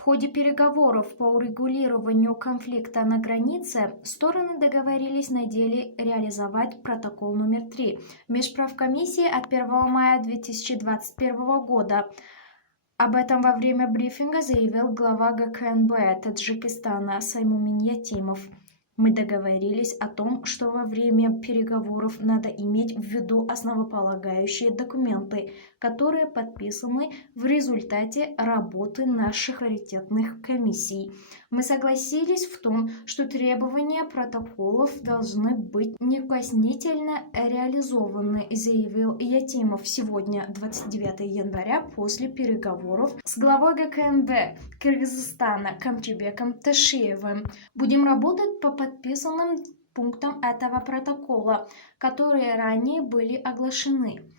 В ходе переговоров по урегулированию конфликта на границе стороны договорились на деле реализовать протокол номер 3 Межправкомиссии от 1 мая 2021 года. Об этом во время брифинга заявил глава ГКНБ Таджикистана Саймумин Ятимов. Мы договорились о том, что во время переговоров надо иметь в виду основополагающие документы, которые подписаны в результате работы наших паритетных комиссий. Мы согласились в том, что требования протоколов должны быть неукоснительно реализованы, заявил Ятимов сегодня, 29 января, после переговоров с главой ГКНБ Кыргызстана Камчибеком Ташиевым. Будем работать по подписанным пунктам этого протокола, которые ранее были оглашены.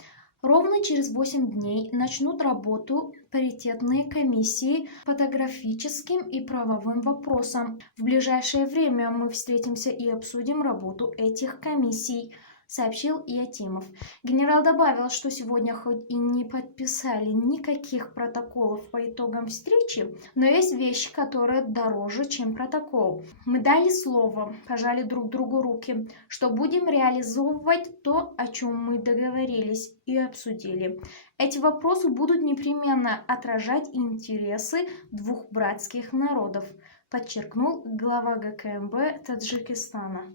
Ровно через 8 дней начнут работу паритетные комиссии по географическим и правовым вопросам. В ближайшее время мы встретимся и обсудим работу этих комиссий, сообщил Ятимов. Генерал добавил, что сегодня хоть и не подписали никаких протоколов по итогам встречи, но есть вещи, которые дороже, чем протокол. Мы дали слово, пожали друг другу руки, что будем реализовывать то, о чем мы договорились и обсудили. Эти вопросы будут непременно отражать интересы двух братских народов, подчеркнул глава ГКНБ Таджикистана.